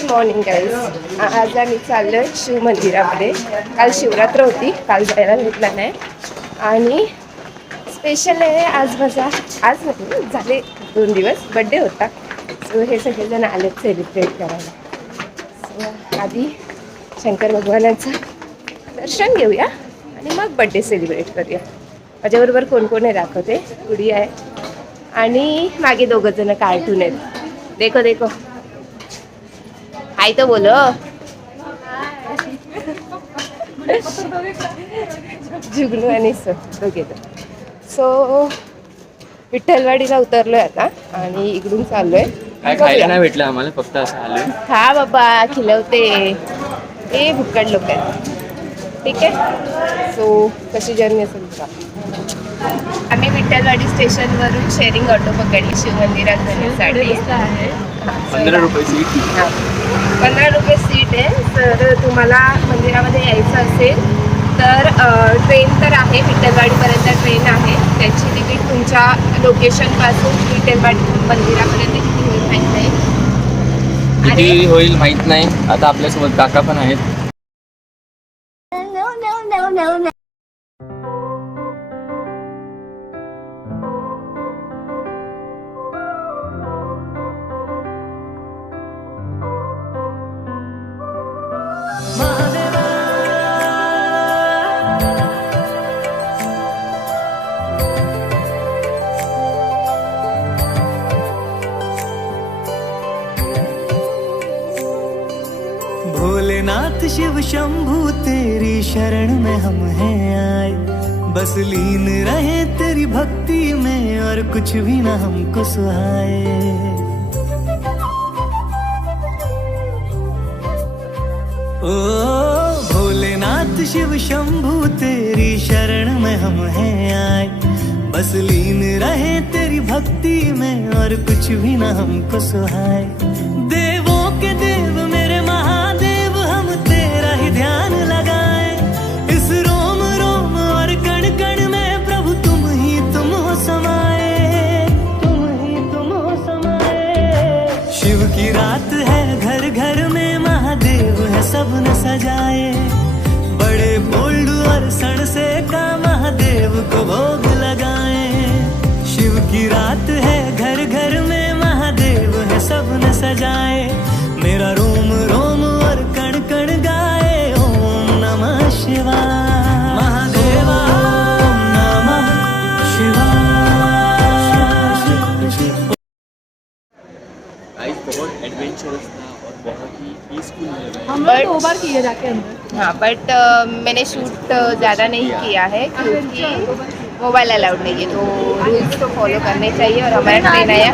Good morning guys. आज आम्ही चाललो शिव मंदिरामध्ये. काल शिवरात्र होती, काल जायला भेटला नाही. आणि स्पेशल आहे आज माझा, आज नाही झाले 2 दिवस बड्डे होता. सो हे सगळेजण आलेत सेलिब्रेट करायला. सो आधी शंकर भगवानाचं दर्शन घेऊया आणि मग बड्डे सेलिब्रेट करूया. माझ्याबरोबर कोण कोण आहे दाखवते. गुडी आहे आणि मागे 2 जण कार्टून आहेत. देखो देखो, हाय तो बोलो. जुगनू आणि दोघे. सो विठ्ठलवाडीला उतरलोय आता आणि इकडून चाललोय. काय खायला नाही भेटलं आम्हाला, फक्त असं आलोय. हा बाबा खिलवते, हे भुक्कड लोक आहेत. ठीक आहे. सो कशी जर्नी असेल का. आम्ही विठ्ठलवाडी स्टेशनवरून शेअरिंग ऑटो पकडली शिव मंदिरात जाण्यासाठी. 15 रुपये सीट. 15 रुपये सीट आहे. तर तुम्हाला मंदिरामध्ये यायचं असेल तर ट्रेन तर आहे, विठ्ठलवाडीपर्यंत ट्रेन आहे. त्याची तिकीट तुमच्या लोकेशनपासून विठ्ठलवाडी मंदिरापर्यंत किती होईल माहीत नाही. किती होईल माहित नाही. आता आपल्यासोबत काका पण आहेत. भोलेनाथ शिव शंभू तेरी शरण में हम हैं आए, बस लीन रहे तेरी भक्ति में और कुछ भी ना हमको सुहाए। ओ भोलेनाथ शिव शंभू तेरी शरण में हम हैं आए, बस लीन रहे तेरी भक्ति में और कुछ भी ना हमको सुहाए। देवों के देव मेरे महादेव, हम तेरा ही ध्यान लगाए। इस रोम रोम और कण कण में प्रभु तुम हो समाए, तुम हो समाए। शिव की रात है घर घर में, महादेव है सबने सजाए। बड़े बोल्ड और सण से का महादेव को भोग लगाए। शिव की रात है घर घर में, महादेव है सबने सजाए। मेरा रोम रोम और कण कण गाए ओम नमः शिवाय। महादेवा ओम नमः शिवाय। बहुत एडवेंचरस था और बहुत ही पीसफुल है। हम लोग 2 बार किए जाके अंदर। हाँ, बट मैंने शूट ज़्यादा नहीं किया है क्योंकि मोबाइल अलाउड नहीं है. तो रूल्स तो फॉलो करने चाहिए. और हमारा ट्रेन आया,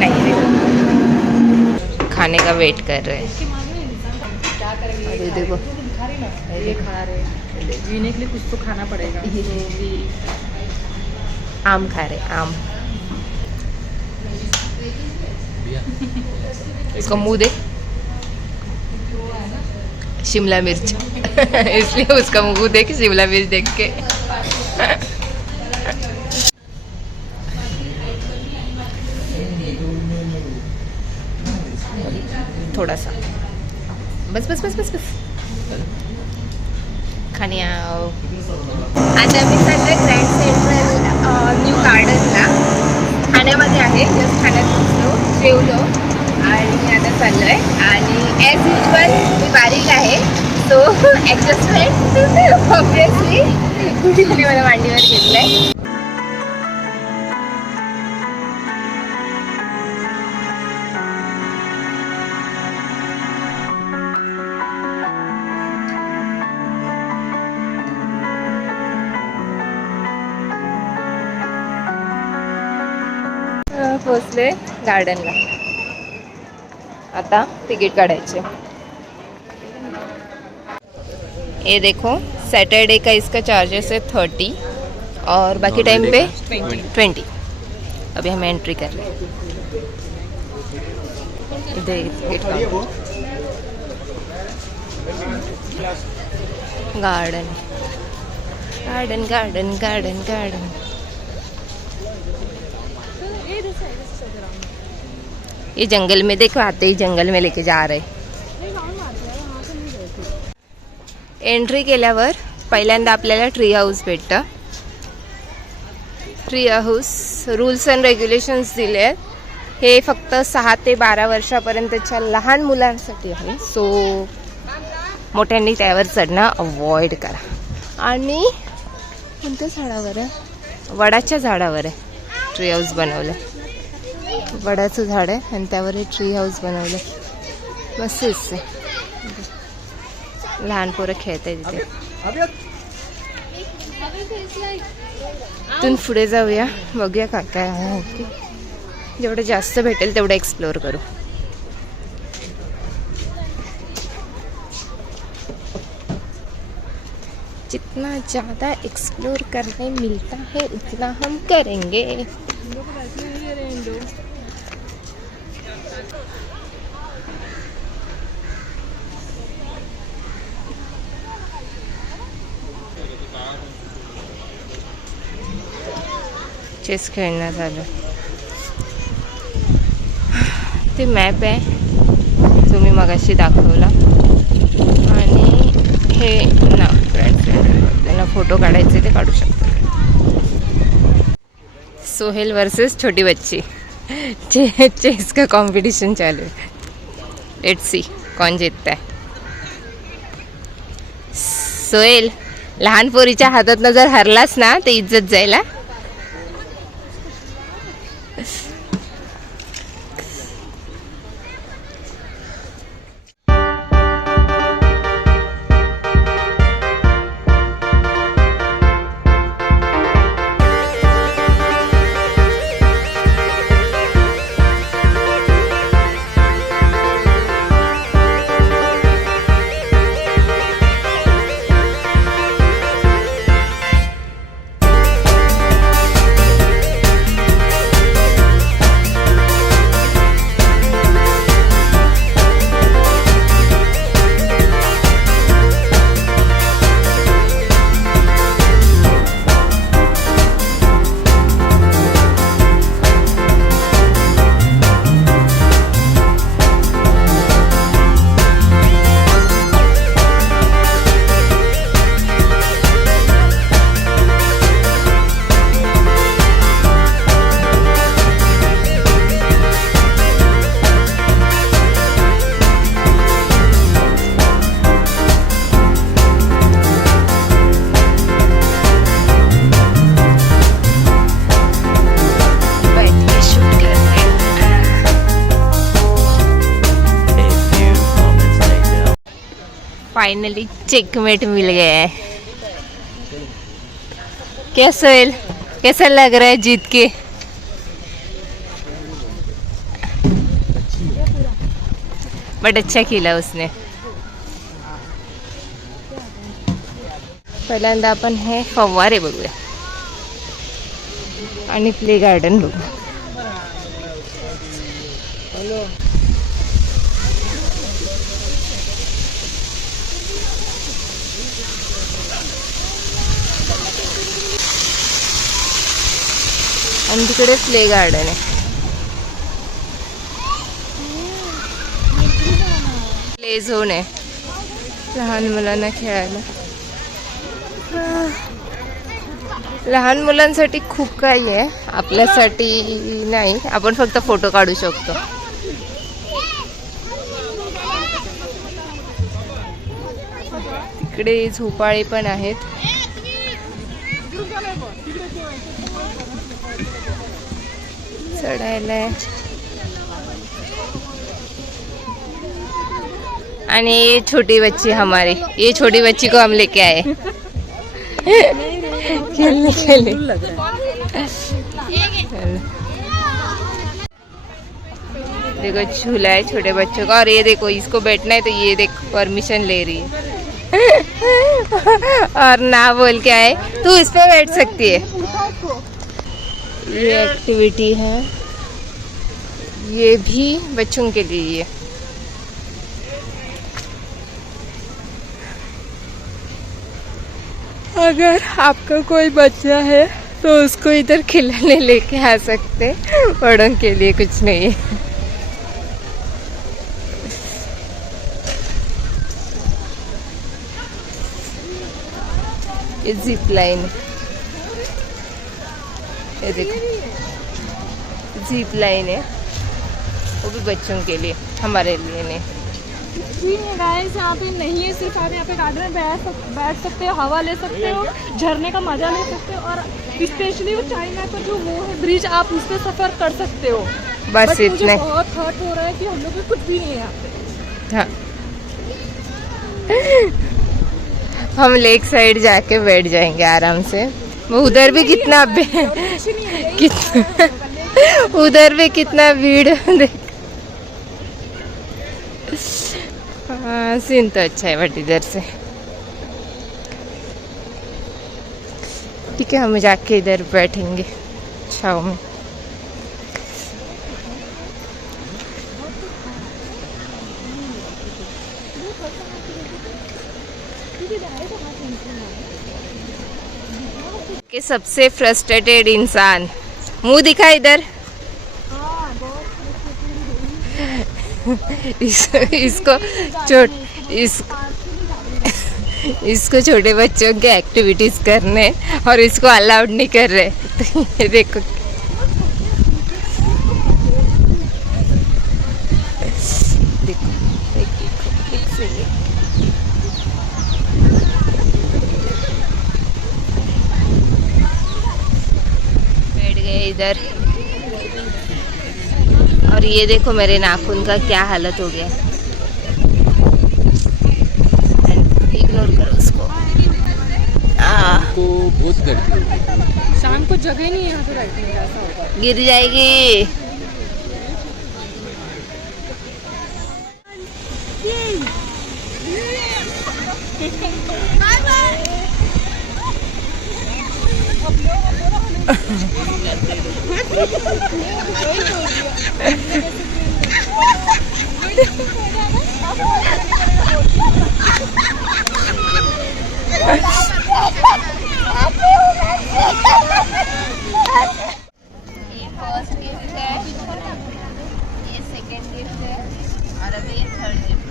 नहीं खाने का वेट कर रहे हैं. अरे देखो ये खा रहे, जीने के लिए कुछ तो खाना पड़ेगा. आम खा रहे, आम. इसको मुंह दे. शिमला मिर्च. इसलिए उसका मुंह देख, शिमला मिर्च देख के. थोड़ा सा बस बस बस बस बस खाणे. आता मी चाललोय ग्रँड सेंट्रल न्यू गार्डनला. ठाण्यामध्ये आहे. जस्ट ठाण्यात पोचलो, जेवलो आणि आता चाललोय. आणि ॲज युजल मी बारीक आहे, सो ॲडजस्टमेंट ऑब्वियसली कुठेतरी मला मांडीवर घेतलंय. पोचले गार्डनला. आता तिकीट काढायचे. ये देखो, सैटरडे का इसका चार्जेस है 30 और बाकी टाइम पे 20. अभी हम एंट्री कर रहे हैं. Garden garden garden garden garden. ये जंगल में देखो, आते ही जंगल में लेके जा रहे. एंट्री केल्यावर पहिल्यांदा आपल्याला ट्री हाऊस भेटतं. Tree house rules and regulations दिले आहेत. हे फक्त 6 ते 12 वर्षापर्यंतच्या लहान मुलांसाठी आहे. सो मोठ्यांनी त्यावर चढणं अवॉइड करा. आणि कोणत्या झाडावर आहे? वडाच्या झाडावर आहे ट्री हाऊस बनवलं. वडाचं झाड आहे आणि त्यावर हे ट्री हाऊस बनवलं. मस्त दिसते. लहान पोरं खेळत आहे तिथे. इथून पुढे जाऊया, बघूया काय काय आहे. जेवढं जास्त भेटेल तेवढं एक्सप्लोअर करू. जितना ज़्यादा एक्सप्लोर करने मिलता है उतना हम करेंगे. चेस खेळणं झालं. ते मॅप आहे जो मी मगाशी दाखवला. आणि हे ना त्यांना फोटो काढायचे ते काढू शकतात. सोहेल वर्सेस छोटी बच्ची. चेस का कंपटीशन चालू है. लेट्स सी कौन जीतता है. सोहेल, लहान पोरीच्या हातात जर हरलास ना तर इज्जत जाईल. फाइनली चेकमेट मिल गया है. कैसा है, कैसा लग रहा है जीत के? बट अच्छा खेला उसने. पहिल्यांदा आपण हे फव्वारे बघूया आणि प्ले गार्डन बघू. आणि तिकडे प्ले गार्डन आहे. प्ले झोन आहे लहान मुलांना खेळायला. लहान मुलांसाठी खूप काही आहे, आपल्यासाठी नाही. आपण फक्त फोटो काढू शकतो. तिकडे झोपाळे पण आहेत. चढायला आणि ये छोटी बच्ची हमारी, ये छोटी बच्ची को हम लेके आए खेलने के लिए. देखो झूला है छोटे बच्चों का. और ये देखो इसको बैठना है तो ये देखो परमिशन ले रही है और ना बोल के आए तू इस पे बैठ सकती है. ये एक्टिविटी है, ये भी बच्चों के लिए. अगर आपका कोई बच्चा है तो उसको इधर खिलाने लेके आ सकते, बड़ों के लिए कुछ नहीं है. ये जिप लाइन, ये देखो जिप लाइन है, वो भी बच्चों के लिए, हमारे लिए नहीं। गाइस यहाँ पे नहीं है, सिर्फ आप यहाँ पे गार्डन में बैठ सकते हो, हवा ले सकते हो, झरने का मजा ले सकते हो, और स्पेशली वो चाइना का जो वो है ब्रिज, आप उस पर सफर कर सकते हो। बस इतने। बहुत हर्ट हो रहा है कि हम लोग को कुछ भी नहीं है यहाँ पे। हाँ हम लेक साइड जाके बैठ जाएंगे आराम से। वो उधर भी कितना उधर भी कितना भीड़ देख। हाँ सीन तो अच्छा है बट इधर से ठीक है, हम जाके इधर बैठेंगे छाव में। कि सबसे फ्रस्ट्रेटेड इंसान, मुंह दिखा इधर। इसको छोटे बच्चों के एक्टिविटीज करने और इसको अलाउड नहीं कर रहे। तो ये देखो देखो एक सेकंड। बैठ गए इधर, और ये देखो मेरे नाखून का क्या हालत हो गया। इग्नोर करो उसको। तो बहुत गर्दी होगी, शाम को जगह नहीं है यहाँ पे बैठने का, ऐसा होगा। गिर जाएगी। ये फर्स्ट गिफ्ट है, ये सेकंड गिफ्ट है, और अभी ये थर्ड गिफ्ट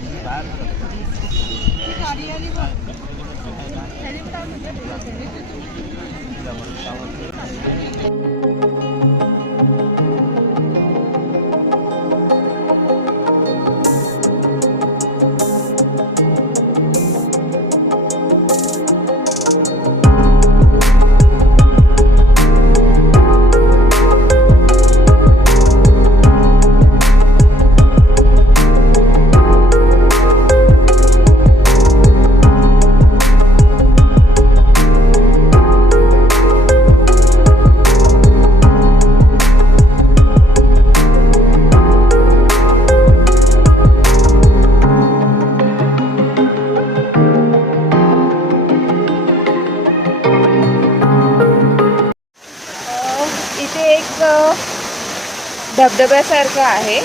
धबधब्यासारखं आहे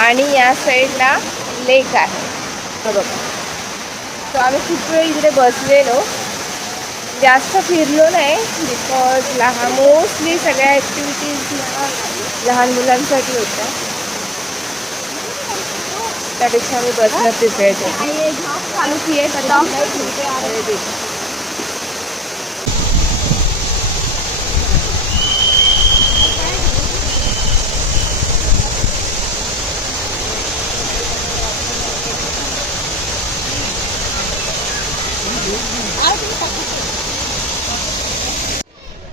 आणि या साईडला लेक आहे बघा. तो आम्ही खूप वेळ इकडे बसलेलो, जास्त फिरलो नाही बिकॉज मोस्टली सगळ्या ॲक्टिव्हिटीज लहान मुलांसाठी होत्या, त्यापेक्षा आम्ही बसणं प्रिपेअर्ड आहे. चालू किए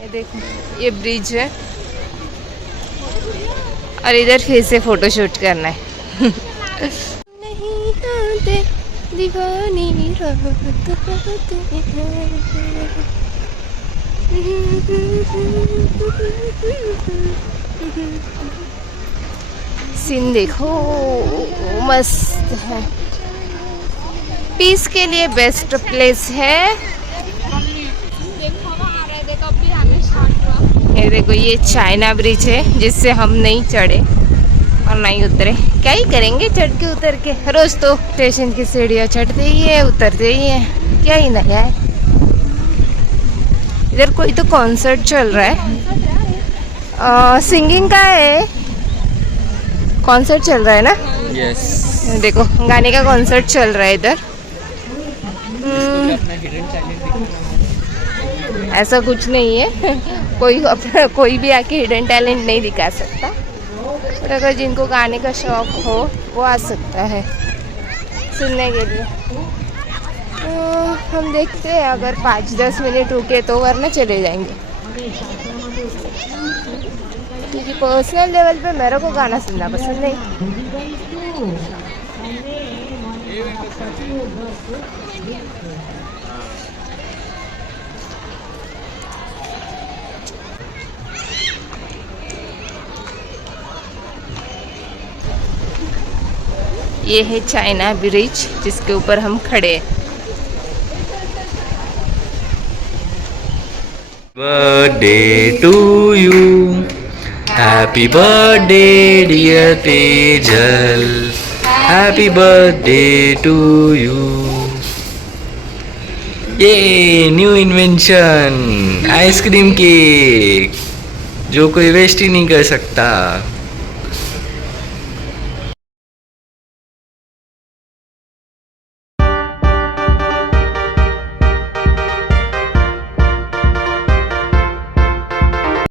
ये देखो, ये ब्रिज है और इधर फिर से फोटो शूट करना है. नहीं आते दीवानी रात होते हैं. सीन देखो मस्त है, पीस के लिए बेस्ट प्लेस है. ये देखो, ये चाइना ब्रिज है जिससे हम नहीं चढ़े और नहीं उतरे. क्या ही करेंगे चढ़ के उतर के, रोज तो स्टेशन की सीढ़ियाँ चढ़ते ही है उतरते ही है, क्या ही नया है. इधर कोई तो कॉन्सर्ट चल रहा है, सिंगिंग का है, कॉन्सर्ट चल रहा है ना. यस, देखो गाने का कॉन्सर्ट चल रहा है इधर. ऐसा कुछ नहीं है कोई भी आके हिडन टैलेंट नहीं दिखा सकता, और अगर जिनको गाने का शौक हो वो आ सकता है सुनने के लिए। तो हम देखते हैं, अगर 5-10 मिनट रुके तो, वरना चले जाएंगे, क्योंकि पर्सनल लेवल पे मेरे को गाना सुनना पसंद नहीं। ये है चाइना ब्रिज जिसके ऊपर हम खड़े हैं। Birthday to you, happy birthday dear Tejal, happy birthday to you. ये न्यू इन्वेंशन आइसक्रीम केक, जो कोई वेस्ट ही नहीं कर सकता।